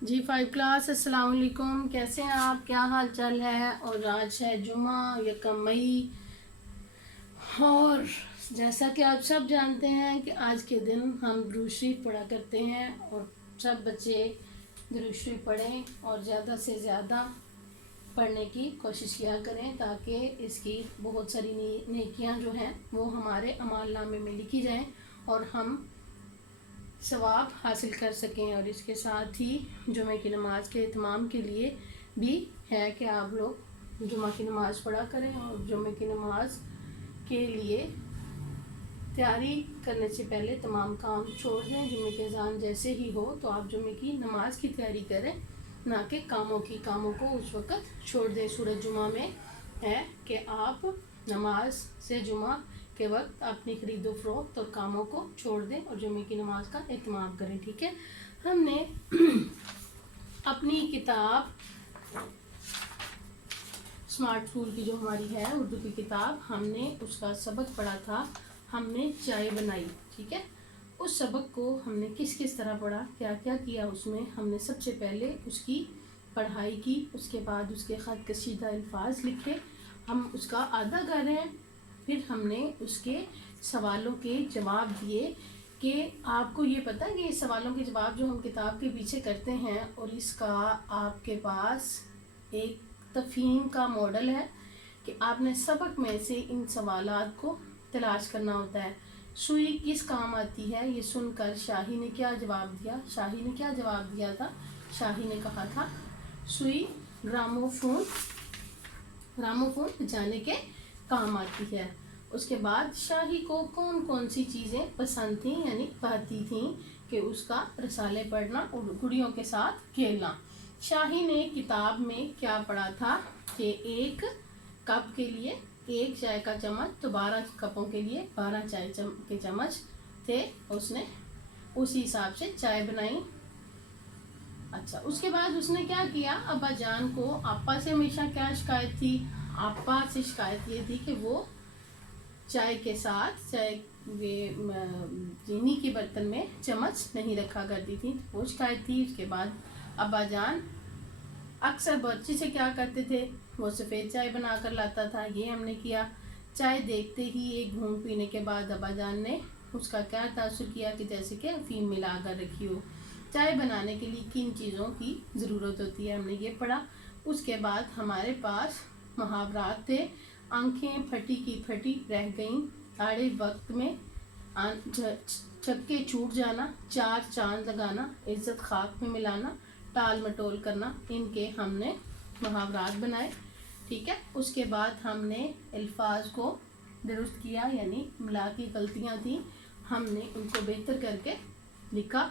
جی 5 class السلام علیکم، کیسے ہیں آپ؟ کیا حال چال ہے؟ اور آج ہے جمعہ 1 مئی، اور جیسا کہ آپ سب جانتے ہیں کہ آج کے دن ہم درود شریف پڑھا کرتے ہیں، اور سب بچے درود شریف پڑھیں اور زیادہ سے زیادہ پڑھنے کی کوشش کیا کریں تاکہ اس کی بہت ساری نیکیاں جو ہیں وہ ہمارے اعمال نامے میں لکھی جائیں اور ہم ثواب حاصل کر سکیں۔ اور اس کے ساتھ ہی جمعہ کی نماز کے اہتمام کے لیے بھی ہے کہ آپ لوگ جمعہ کی نماز پڑھا کریں، اور جمعہ کی نماز کے لیے تیاری کرنے سے پہلے تمام کام چھوڑ دیں۔ جمعہ کی اذان جیسے ہی ہو تو آپ جمعہ کی نماز کی تیاری کریں، نہ کہ کاموں کو اس وقت چھوڑ دیں۔ سورۃ جمعہ میں ہے کہ آپ نماز سے جمعہ کے وقت اپنی خرید و فروخت اور کاموں کو چھوڑ دیں اور جمعہ کی نماز کا اہتمام کریں، ٹھیک ہے؟ ہم نے اپنی کتاب اسمارٹ اسکول کی جو ہماری ہے اردو کی کتاب، ہم نے اس کا سبق پڑھا تھا، ہم نے چائے بنائی، ٹھیک ہے؟ اس سبق کو ہم نے کس طرح پڑھا، کیا کیا اس میں ہم نے سب سے پہلے اس کی پڑھائی کی، اس کے بعد اس کے خط کشیدہ الفاظ لکھے، ہم اس کا آدھا کر رہے ہیں، پھر ہم نے اس کے سوالوں کے جواب دیے کہ آپ کو یہ پتہ ہے کہ اس سوالوں کے جواب جو ہم کتاب کے پیچھے کرتے ہیں، اور اس کا آپ کے پاس ایک تفہیم کا ماڈل ہے کہ آپ نے سبق میں سے ان سوالات کو تلاش کرنا ہوتا ہے۔ سوئی کس کام آتی ہے؟ یہ سن کر شاہی نے کیا جواب دیا؟ شاہی نے کیا جواب دیا تھا؟ شاہی نے کہا تھا سوئی گراموفون بجانے کے کام آتی ہے۔ اس کے بعد شاہی کو کون سی چیزیں پسند تھیں، یعنی پاتی تھیں کہ اس کا رسالے پڑھنا اور گڑیوں کے ساتھ کھیلنا۔ شاہی نے کتاب میں کیا پڑھا تھا کہ 1 کپ کے لیے 1 چائے کا چمچ، تو 12 کپوں کے لیے 12 چائے کے چمچ تھے، اس نے اسی حساب سے چائے بنائی۔ اچھا، اس کے بعد اس نے کیا کیا؟ ابا جان کو آپا سے ہمیشہ کیا شکایت تھی؟ آپا سے شکایت یہ تھی کہ وہ چائے کے ساتھ چینی کے برتن میں چمچ نہیں رکھا کرتی تھی، وہ شکایت تھی۔ اس کے بعد ابا جان اکثر برچی سے کیا کرتے تھے؟ وہ سفید چائے بنا کر لاتا تھا، یہ ہم نے کیا۔ چائے دیکھتے ہی ایک گھونٹ پینے کے بعد ابا جان نے اس کا کیا تاثر کیا کہ جیسے کہ افیم ملا کر رکھی ہو۔ چائے بنانے کے لیے کن چیزوں کی ضرورت ہوتی ہے، ہم نے یہ پڑھا۔ اس کے بعد ہمارے پاس محاورات تھے۔ آنکھیں پھٹی کی پھٹی رہ گئیں، آڑے وقت میں چھکے چھوٹ جانا، 4 چاند لگانا، عزت خاک میں ملانا، ٹال مٹول کرنا، ان کے ہم نے محاورات بنائے، ٹھیک ہے؟ اس کے بعد ہم نے الفاظ کو درست کیا، یعنی املا کی غلطیاں تھیں، ہم نے ان کو بہتر کر کے لکھا۔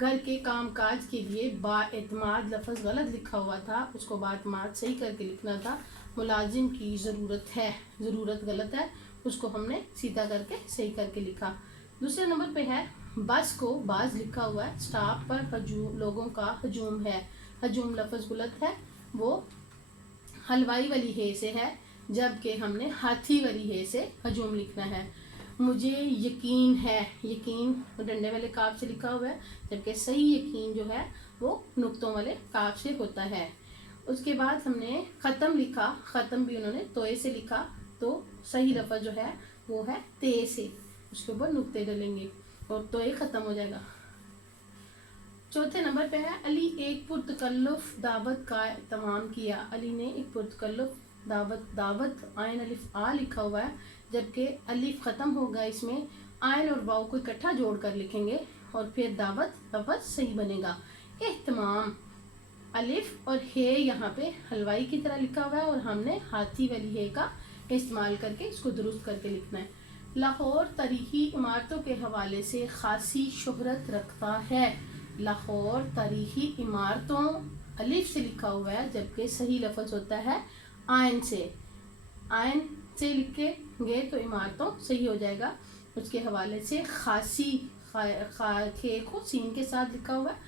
گھر کے کام کاج کے لیے با اعتماد لفظ غلط لکھا ہوا تھا، اس کو با اعتماد صحیح کر کے لکھنا تھا۔ ملازم کی ضرورت ہے، ضرورت غلط ہے، اس کو ہم نے سیدھا کر کے صحیح کر کے لکھا۔ دوسرے نمبر پہ ہے بس کو باز لکھا ہوا ہے، سٹاپ پر لوگوں کا ہجوم ہے، ہجوم لفظ غلط ہے، وہ حلوائی والی ہے سے ہے، جبکہ ہم نے ہاتھی والی ہے سے ہجوم لکھنا ہے۔ مجھے یقین ہے، یقین ڈنڈے والے کاف سے لکھا ہوا ہے، جبکہ صحیح یقین جو ہے وہ نقطوں والے کاف سے ہوتا ہے۔ اس کے بعد ہم نے ختم لکھا، ختم بھی انہوں نے توئے سے لکھا، تو صحیح لفظ جو ہے وہ ہے تے سے، اس کے اوپر نقطے ڈلیں گے اور توئے ختم ہو جائے گا۔ چوتھے نمبر پہ ہے علی ایک پرتکلف دعوت کا اہتمام کیا۔ علی نے ایک پرتکلف دعوت عین الف آ لکھا ہوا ہے، جبکہ الف ختم ہوگا، اس میں عین اور واو کو اکٹھا جوڑ کر لکھیں گے اور پھر دعوت لفظ صحیح بنے گا۔ اہتمام الف اور ہے یہاں پہ حلوائی کی طرح لکھا ہوا ہے، اور ہم نے ہاتھی والی ہے کا استعمال کر کے اس کو درست کر کے لکھنا ہے۔ لاہور تاریخی عمارتوں کے حوالے سے خاصی شہرت رکھتا ہے۔ لاہور تاریخی عمارتوں الف سے لکھا ہوا ہے، جبکہ صحیح لفظ ہوتا ہے عین سے، عین سے لکھیں گے تو عمارتوں صحیح ہو جائے گا۔ اس کے حوالے سے خاصی خے کو سین کے ساتھ لکھا ہوا ہے،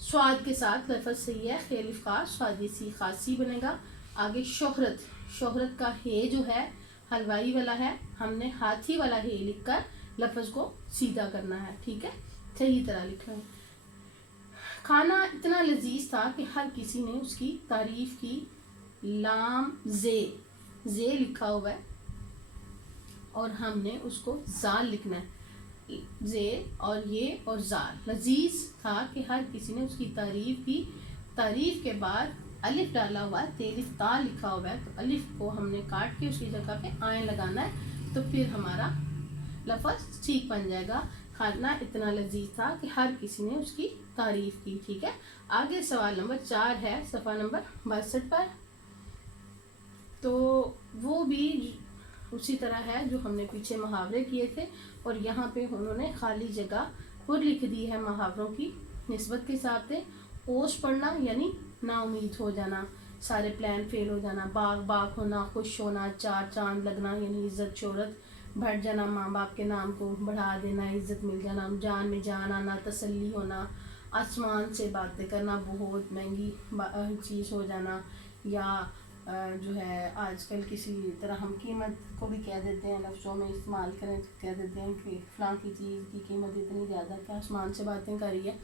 سواد کے ساتھ لفظ صحیح ہے، خیلف خاص سوادیسی خاصی بنے گا۔ آگے شہرت کا ہے جو ہے حلوائی والا ہے، ہم نے ہاتھی والا ہے لکھ کر لفظ کو سیدھا کرنا ہے، ٹھیک ہے؟ صحیح طرح لکھنا ہے۔ کھانا اتنا لذیذ تھا کہ ہر کسی نے اس کی تعریف کی. لام زے لکھا ہوا ہے اور ہم نے اس کو زال لکھنا ہے. زے اور یہ اور زال. لذیذ تھا کہ ہر کسی نے اس کی تعریف کی. تعریف کے بعد الف ڈالا ہوا ہے, تیلف تا لکھا ہوا ہے, تو الف کو ہم نے کاٹ کے اس کی جگہ پہ آئیں لگانا ہے, تو پھر ہمارا لفظ ٹھیک بن جائے گا. کھانا اتنا لذیذ تھا کہ ہر کسی نے اس کی تعریف کی. ٹھیک ہے, آگے سوال نمبر 4 ہے صفحہ نمبر 62 پر. تو وہ بھی اسی طرح ہے جو ہم نے پیچھے محاورے کیے تھے, اور یہاں پہ انہوں نے خالی جگہ پر لکھ دی ہے محاوروں کی نسبت کے حساب سے. اوش پڑھنا یعنی نا امید ہو جانا, سارے پلان فیل ہو جانا. باغ باغ ہونا, خوش ہونا. چار چاند لگنا یعنی عزت شہرت بڑھ جانا, ماں باپ کے نام کو بڑھا دینا, عزت مل جانا. جان میں جان آنا, تسلی ہونا. آسمان سے باتیں کرنا, بہت مہنگی چیز ہو جانا. یا جو ہے آج کل کسی طرح ہم قیمت کو بھی کہہ دیتے ہیں, لفظوں میں استعمال کریں تو کہہ دیتے ہیں کہ فلاں کی چیز کی قیمت اتنی زیادہ کہ آسمان سے باتیں کر رہی ہے.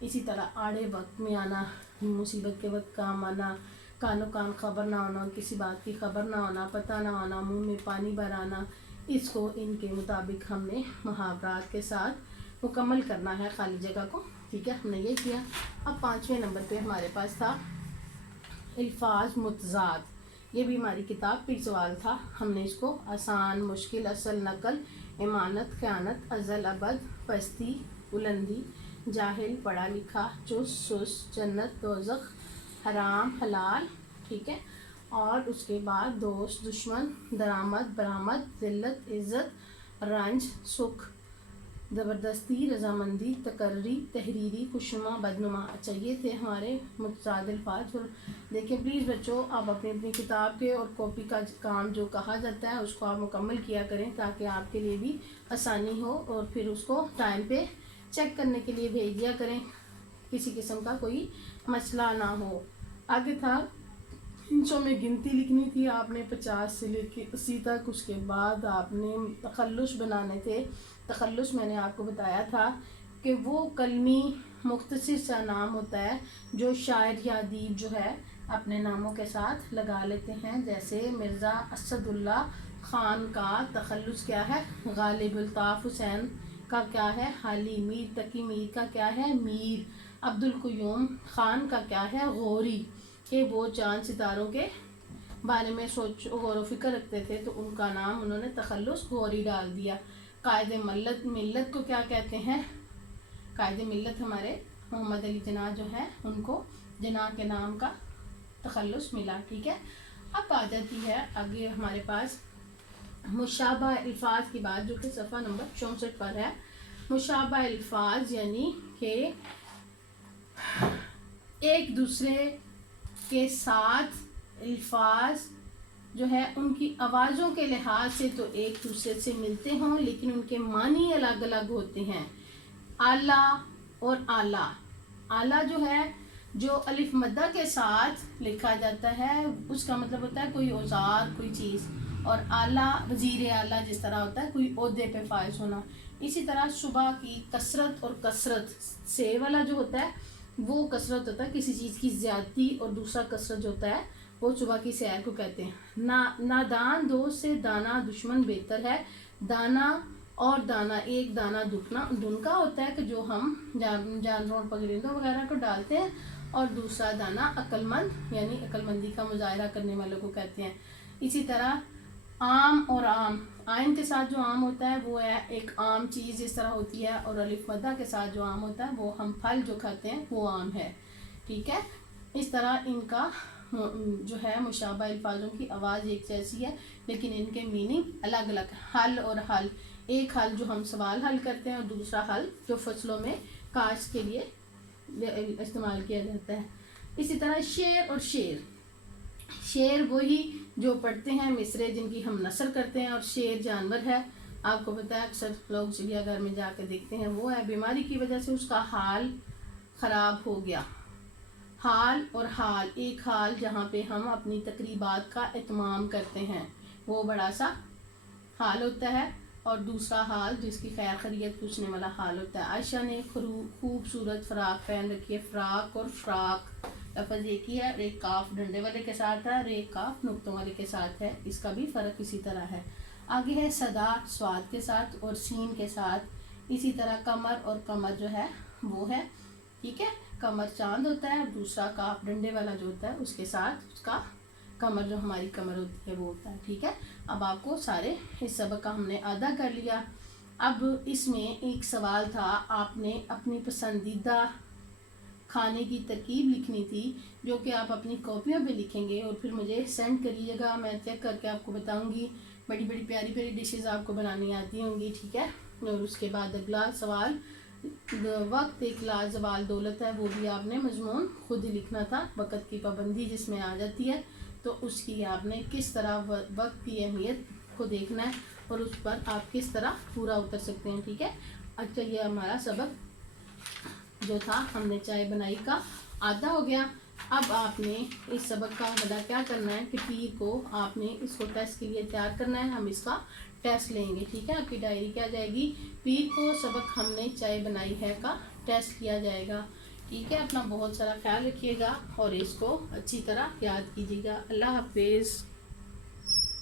اسی طرح آڑے وقت میں آنا, مصیبت کے وقت کام آنا. کانوں کان خبر نہ ہونا, کسی بات کی خبر نہ ہونا, پتہ نہ ہونا, منہ میں پانی بھر آنا. اس کو ان کے مطابق ہم نے محاورات کے ساتھ مکمل کرنا ہے خالی جگہ کو. ٹھیک ہے, ہم نے یہ کیا. اب 5ویں نمبر پہ ہمارے پاس تھا الفاظ متضاد. یہ بھی ہماری کتاب پہ سوال تھا. ہم نے اس کو آسان, مشکل, اصل, نقل, امانت, خیانت, ازل, ابد, پستی, بلندی, جاہل, پڑھا لکھا, چست, سست, جنت, دوزخ, حرام, حلال. ٹھیک ہے, اور اس کے بعد دوست, دشمن, درآمد, برآمد, ذلت, عزت, رنج, سکھ, زبردستی, رضامندی, تقرری, تحریری, خوشنما, بدنما. اچھا, یہ تھے ہمارے متضاد الفاظ. اور دیکھیں پلیز بچوں, آپ اپنی کتاب کے اور کاپی کا کام جو کہا جاتا ہے اس کو آپ مکمل کیا کریں, تاکہ آپ کے لیے بھی آسانی ہو, اور پھر اس کو ٹائم پہ چیک کرنے کے لیے بھیج دیا کریں, کسی قسم کا کوئی مسئلہ نہ ہو. آگے تھا انچوں میں گنتی لکھنی تھی آپ نے 50 سے لے کے 80 تک. اس کے بعد آپ نے تخلص بنانے تھے. تخلص میں نے آپ کو بتایا تھا کہ وہ کلمی مختصر سا نام ہوتا ہے جو شاعر یا ادیب جو ہے اپنے ناموں کے ساتھ لگا لیتے ہیں. جیسے مرزا اسد اللہ خان کا تخلص کیا ہے, غالب الطاف حسین کا کیا ہے, حالی. میر تقی میر کا کیا ہے, میر. عبد القیوم خان کا کیا ہے, غوری. کہ وہ چاند ستاروں کے بارے میں غور و فکر رکھتے تھے, تو ان کا نام انہوں نے تخلص غوری ڈال دیا. قائد ملت کو کیا کہتے ہیں, قائد ملت ہمارے محمد علی جناح جو ہے ان کو جناح کے نام کا تخلص ملا. ٹھیک ہے, اب آ جاتی ہے آگے ہمارے پاس مشابہ الفاظ کی بات, جو کہ صفحہ نمبر 64 پر ہے. مشابہ الفاظ یعنی کہ ایک دوسرے کے ساتھ الفاظ جو ہے ان کی آوازوں کے لحاظ سے تو ایک دوسرے سے ملتے ہوں, لیکن ان کے معنی الگ الگ ہوتے ہیں. اعلیٰ اور اعلیٰ. اعلیٰ جو ہے جو الف مدہ کے ساتھ لکھا جاتا ہے اس کا مطلب ہوتا ہے کوئی اوزار, کوئی چیز. اور اعلیٰ وزیر اعلیٰ جس طرح ہوتا ہے کوئی عہدے پہ فائز ہونا. اسی طرح صبح کی کثرت اور کثرت, سے والا جو ہوتا ہے وہ کثرت ہوتا ہے کسی چیز کی زیادتی, اور دوسرا کثرت جو ہوتا ہے وہ صبح کی سیر کو کہتے ہیں. نادان دوست سے دانا دشمن بہتر ہے. دانا اور دانا, ایک دانا دن کا ہوتا ہے کہ جو ہم جانوروں پرندوں وغیرہ کو ڈالتے ہیں, اور دوسرا دانا عقل مند یعنی عقل مندی کا مظاہرہ کرنے والوں کو کہتے ہیں. اسی طرح عام اور عام, آئن کے ساتھ جو عام ہوتا ہے وہ ہے ایک عام چیز اس طرح ہوتی ہے, اور الف مدہ کے ساتھ جو عام ہوتا ہے وہ ہم پھل جو کھاتے ہیں وہ عام ہے. ٹھیک ہے, اس طرح ان کا جو ہے مشابہ الفاظوں کی آواز ایک جیسی ہے لیکن ان کے میننگ الگ الگ. حل اور حل, ایک حل جو ہم سوال حل کرتے ہیں, اور دوسرا حل جو فصلوں میں کاشت کے لیے استعمال کیا جاتا ہے. اسی طرح شعر اور شعر. شعر وہی جو پڑھتے ہیں مصرے جن کی ہم نثر کرتے ہیں, اور شعر جانور ہے. آپ کو پتہ ہے اکثر لوگ چڑیا گھر میں جا کے دیکھتے ہیں, وہ ہے بیماری کی وجہ سے اس کا حال خراب ہو گیا. حال اور حال, ایک حال جہاں پہ ہم اپنی تقریبات کا اتمام کرتے ہیں وہ بڑا سا حال ہوتا ہے, اور دوسرا حال جس کی خیر خیریت پوچھنے والا حال ہوتا ہے. عائشہ نے خوبصورت فراق پہن رکھی ہے. فراق اور فراق لفظ ایک ہی ہے، اور ایک کاف ڈنڈے والے کے ساتھ ہے اور ایک کاف نقطوں والے کے ساتھ ہے. اس کا بھی فرق اسی طرح ہے. آگے ہے صدا سواد کے ساتھ اور سین کے ساتھ. اسی طرح کمر، اور کمر جو ہے وہ ہے، ٹھیک ہے، کمر چاند ہوتا ہے، اور دوسرا کاف ڈنڈے والا جو ہوتا ہے اس کے ساتھ اس کا کمر جو ہماری کمر ہوتی ہے وہ ہوتا ہے. ٹھیک ہے، اب آپ کو سارے اس سبق کا ہم نے آدھا کر لیا. اب اس میں ایک سوال تھا، آپ نے اپنی پسندیدہ کھانے کی ترکیب لکھنی تھی، جو کہ آپ اپنی کاپیوں پہ لکھیں گے اور پھر مجھے سینڈ کریے گا. میں چیک کر کے آپ کو بتاؤں گی. بڑی بڑی پیاری پیاری ڈشز آپ کو بنانی آتی ہوں گی. ٹھیک ہے، اور اس کے بعد اگلا سوال، وقت ایک لازوال دولت ہے، وہ بھی آپ نے مضمون خود ہی لکھنا تھا. وقت کی پابندی جس میں آ جاتی ہے تو اس کی آپ نے کس طرح وقت کی اہمیت کو دیکھنا ہے اور اس پر آپ کس طرح پورا اتر سکتے ہیں. ٹھیک ہے، اچھا یہ ہمارا سبق جو تھا ہم نے چائے بنائی کا آدھا ہو گیا. اب آپ نے اس سبق کا مدہ کیا کرنا ہے کہ پیر کو آپ نے اس کو ٹیسٹ کے لیے تیار کرنا ہے. ہم اس کا ٹیسٹ لیں گے. ٹھیک ہے، آپ کی ڈائری کیا جائے گی، پیر کو سبق ہم نے چائے بنائی ہے کا ٹیسٹ کیا جائے گا. ٹھیک ہے، اپنا بہت سارا خیال رکھیے گا اور اس کو اچھی طرح یاد کیجیے گا. اللہ حافظ.